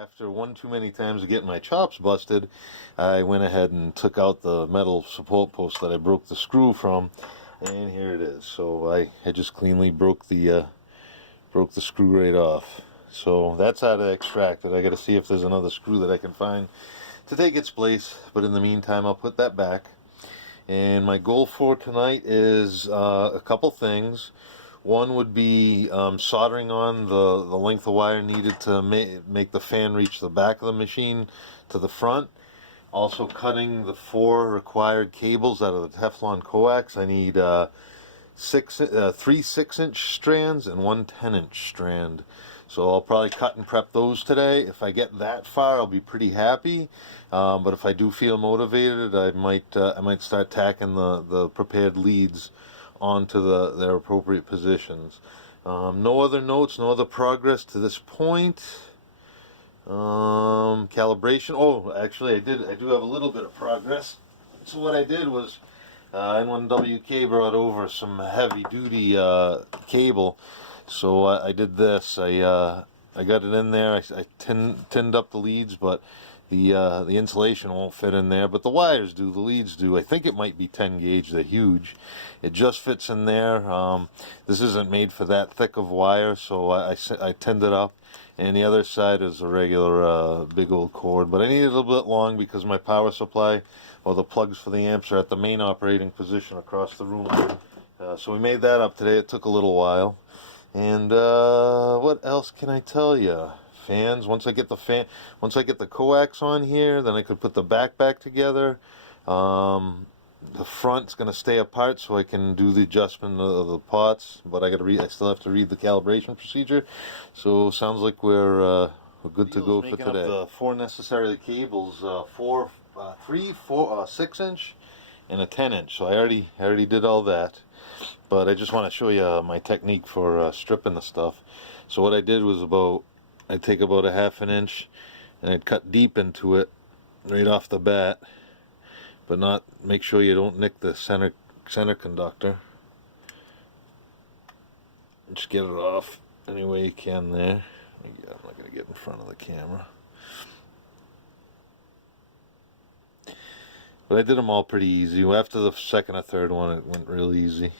After one too many times of getting my chops busted, I went ahead and took out the metal support post that I broke the screw from, and here it is. So I just cleanly broke the screw right off. So that's how to extract it. I got to see if there's another screw that I can find to take its place, but in the meantime I'll put that back. And my goal for tonight is a couple things. One would be soldering on the length of wire needed to make the fan reach the back of the machine to the front. Also cutting the 4 required cables out of the Teflon coax. I need 3 6-inch strands and 1 10-inch strand. So I'll probably cut and prep those today. If I get that far, I'll be pretty happy. But if I do feel motivated, I might start tacking the prepared leads onto their appropriate positions. No other notes, no other progress to this point. Calibration. Oh, actually, I do have a little bit of progress. So what I did was, N1WK brought over some heavy-duty cable. So I did this. I got it in there. I tinned up the leads, but the insulation won't fit in there. But the wires do. The leads do. I think it might be 10 gauge. They're huge. It just fits in there. This isn't made for that thick of wire, so I tinned it up. And the other side is a regular big old cord. But I need it a little bit long because my power supply, or the plugs for the amps, are at the main operating position across the room. So we made that up today. It took a little while. And what else can I tell you? Fans. Once I get the coax on here, then I could put the back together. The front's going to stay apart so I can do the adjustment of the pots, but I still have to read the calibration procedure. So sounds like we're good to go for today. The 4 necessary cables, 3, 4, 6-inch, and a 10-inch. So I already did all that. But I just want to show you my technique for stripping the stuff. So what I did was I'd take about a 1/2 inch and I'd cut deep into it right off the bat, but make sure you don't nick the center conductor. Just get it off any way you can there. I'm not going to get in front of the camera. But I did them all pretty easy. After the second or third one, it went real easy.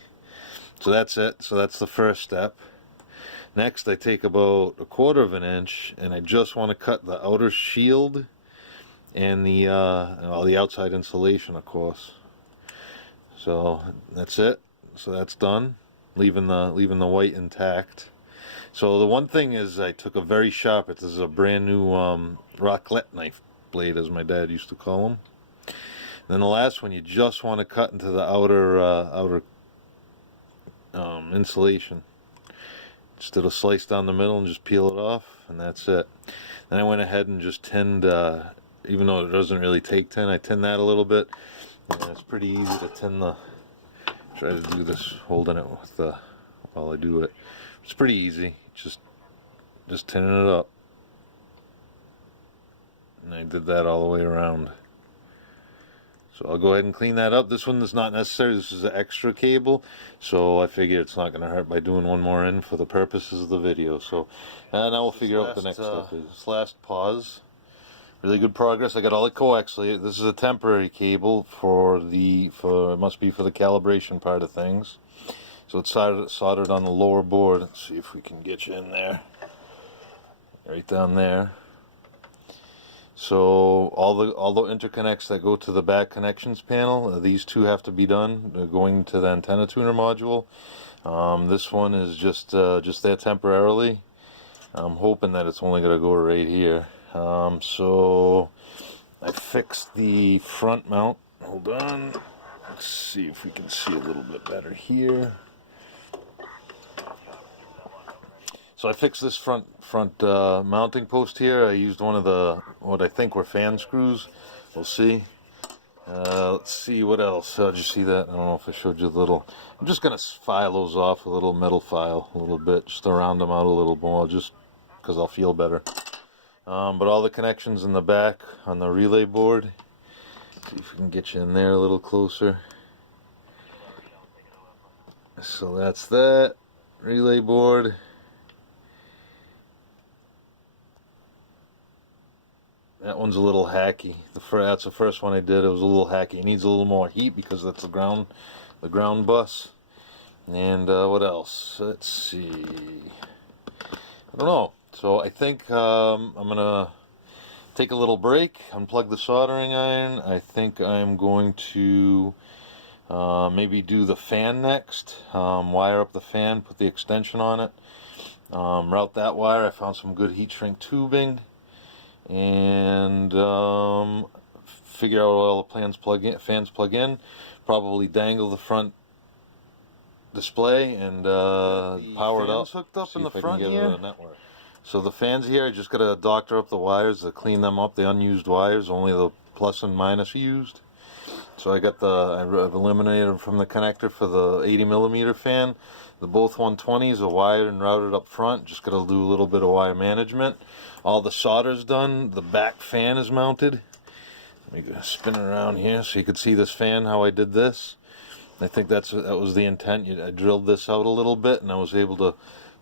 So that's it. So that's the first step. Next, I take about 1/4 inch, and I just want to cut the outer shield and the outside insulation, of course. So that's it. So that's done. Leaving the white intact. So the one thing is, I took a very sharp. This is a brand new raclette knife blade, as my dad used to call them. Then the last one, you just want to cut into the outer insulation. Just did a slice down the middle and just peel it off, and that's it. Then I went ahead and just tinned, even though it doesn't really take tin, I tinned that a little bit. And it's pretty easy to tin try to do this holding it with while I do it. It's pretty easy, just tinning it up. And I did that all the way around. So I'll go ahead and clean that up. This one is not necessary. This is an extra cable, so I figure it's not going to hurt by doing one more in for the purposes of the video. So now we'll figure out what the next step is. This last pause. Really good progress. I got all the coax. This is a temporary cable it must be for the calibration part of things. So it's soldered on the lower board. Let's see if we can get you in there. Right down there. So all the interconnects that go to the back connections panel, these two have to be done going to the antenna tuner module. This one is just there temporarily. I'm hoping that it's only going to go right here. So I fixed the front mount. Hold on. Let's see if we can see a little bit better here. So I fixed this front mounting post here. I used one of what I think were fan screws. We'll see. Let's see what else. Did you see that? I don't know if I showed you the little. I'm just gonna file those off with a little metal file, a little bit, just to round them out a little more, just because I'll feel better. But all the connections in the back on the relay board. See if we can get you in there a little closer. So that's that relay board. That one's a little hacky. That's the first one I did. It was a little hacky. It needs a little more heat because that's the ground bus. And what else? Let's see. I don't know. So I think I'm gonna take a little break, unplug the soldering iron. I think I'm going to maybe do the fan next. Wire up the fan, put the extension on it. Route that wire. I found some good heat shrink tubing, and figure out all the fans plug in. Probably dangle the front display and power it up. Hooked up in the front here. So the fans here, I just gotta doctor up the wires to clean them up. The unused wires, only the plus and minus used. So I've eliminated them from the connector for the 80mm fan. The both 120s are wired and routed up front. Just gotta do a little bit of wire management. All the solder's done. The back fan is mounted. Let me spin it around here so you can see this fan, how I did this. I think that was the intent. I drilled this out a little bit and I was able to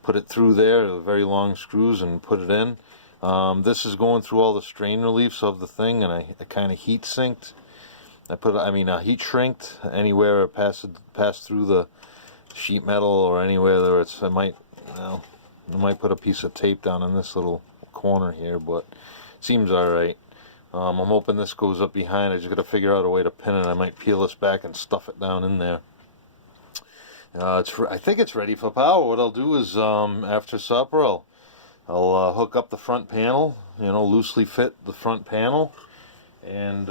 put it through there, the very long screws, and put it in. This is going through all the strain reliefs of the thing, and I kind of heat sinked. Heat shrinked anywhere it passed through the sheet metal or anywhere there. I might put a piece of tape down in this little corner here, but it seems all right. I'm hoping this goes up behind. I just got to figure out a way to pin it. I might peel this back and stuff it down in there. I think it's ready for power. What I'll do is after supper I'll hook up the front panel, loosely fit the front panel, and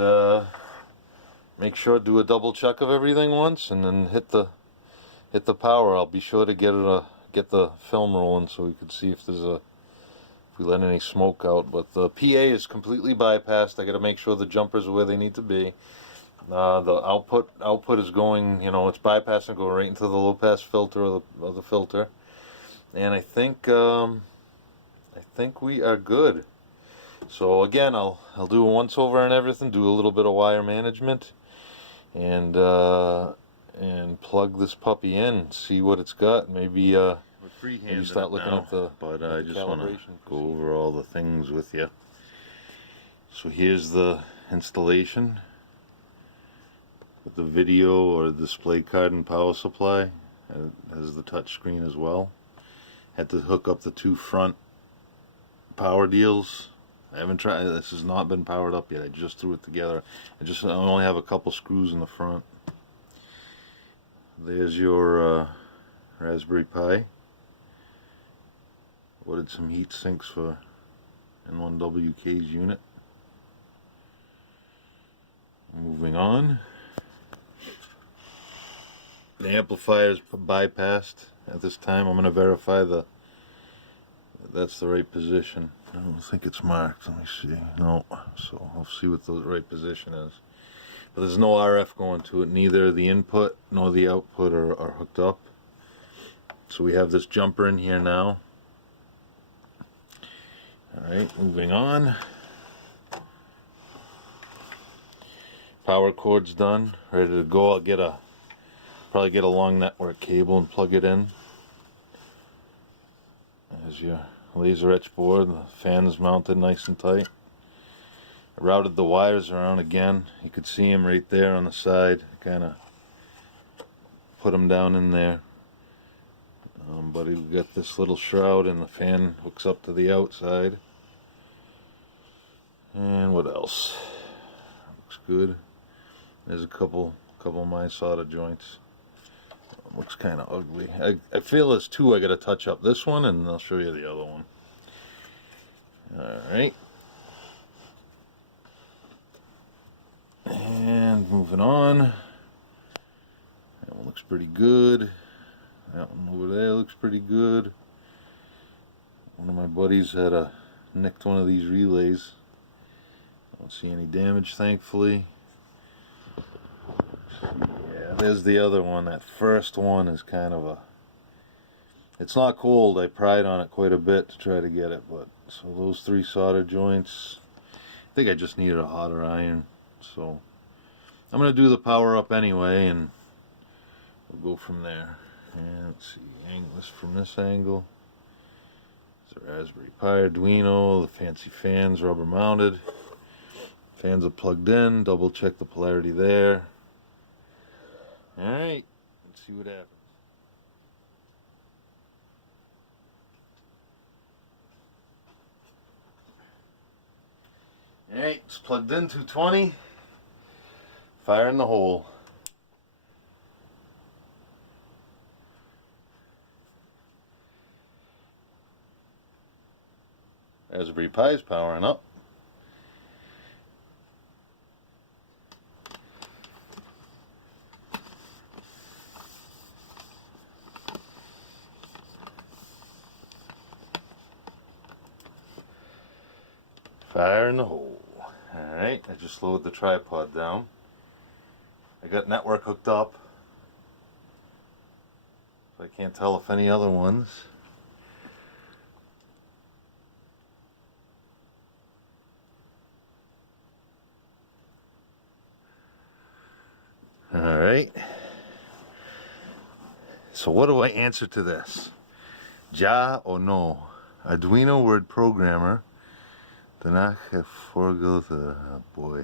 make sure to do a double check of everything once, and then hit the power. I'll be sure to get the film rolling so we can see if we let any smoke out. But the PA is completely bypassed. I got to make sure the jumpers are where they need to be. The output is going, it's bypassing, going right into the low pass filter of the filter, and I think we are good. So again, I'll do a once over and everything, do a little bit of wire management, and plug this puppy in, see what it's got. Maybe start looking at but I just want to go over all the things with you. So here's the installation with the video or display card and power supply. It has the touch screen as well. Had to hook up the two front power deals. I haven't tried, this has not been powered up yet. I just threw it together. I only have a couple screws in the front. There's your Raspberry Pi. Ordered some heat sinks for N1WK's unit. Moving on. The amplifier is bypassed at this time. I'm going to verify that's the right position. I don't think it's marked. Let me see. No. So I'll see what the right position is. But there's no RF going to it. Neither the input nor the output are hooked up. So we have this jumper in here now. Alright, moving on. Power cord's done. Ready to go. I'll probably get a long network cable and plug it in. There's your laser etch board. The fan is mounted nice and tight. I routed the wires around again. You could see them right there on the side. Kind of put them down in there. But we've got this little shroud, and the fan hooks up to the outside. And what else? Looks good. There's a couple of my solder joints. Looks kind of ugly. I feel there's two I got to touch up. This one, and I'll show you the other one. Alright. And moving on. That one looks pretty good. That one over there looks pretty good. One of my buddies had nicked one of these relays. Don't see any damage, thankfully. Yeah, there's the other one. That first one is kind of it's not cold. I pried on it quite a bit to try to get it, but so those three solder joints. I think I just needed a hotter iron, so I'm gonna do the power up anyway, and we'll go from there. And let's see, angle this from this angle. It's a Raspberry Pi Arduino, the fancy fans, rubber mounted. Fans are plugged in, double check the polarity there. Alright, let's see what happens. Alright, it's plugged in, 220. Fire in the hole. Raspberry Pi's powering up. Fire in the hole. Alright, I just lowered the tripod down. I got network hooked up. So I can't tell if any other ones. Alright. So what do I answer to this? Ja or no? Arduino word programmer. Danach hervorgeht, oh boy.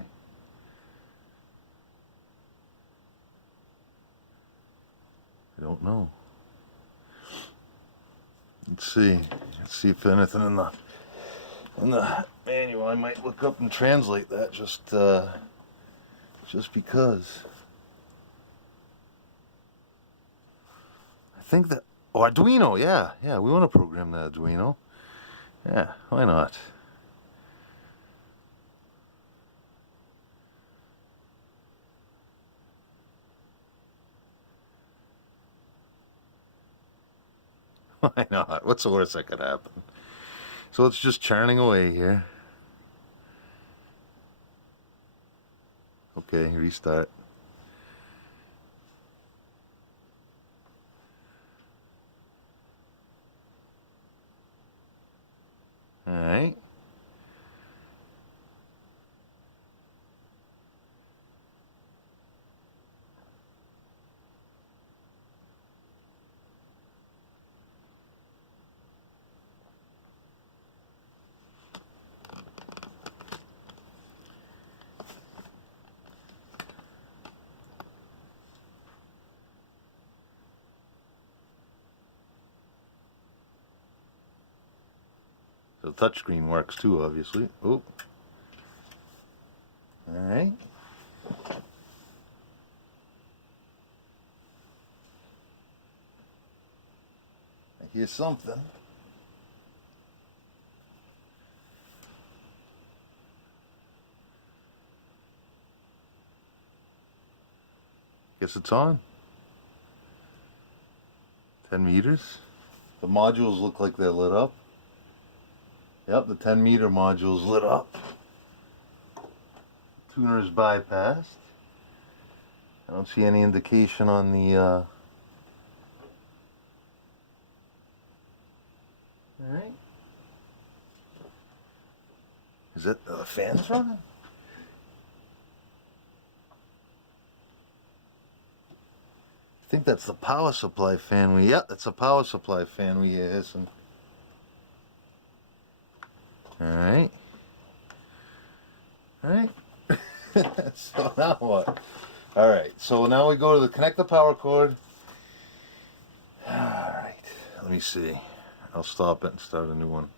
I don't know. Let's see if anything in the manual. I might look up and translate that just because. I think that Arduino, yeah, we want to program the Arduino. Yeah, why not? Why not? What's the worst that could happen? So it's just churning away here. Okay, restart. Alright. The touchscreen works too, obviously. Oh. Alright. I hear something. Guess it's on. 10 meters. The modules look like they're lit up. Yep, the 10 meter module's lit up. Tuner's bypassed. I don't see any indication on the Alright. Is it the fans running? I think that's the power supply fan yep, that's a power supply fan we hear hissing. Alright. Alright. So now what? Alright, so now we go to connect the power cord. Alright, let me see. I'll stop it and start a new one.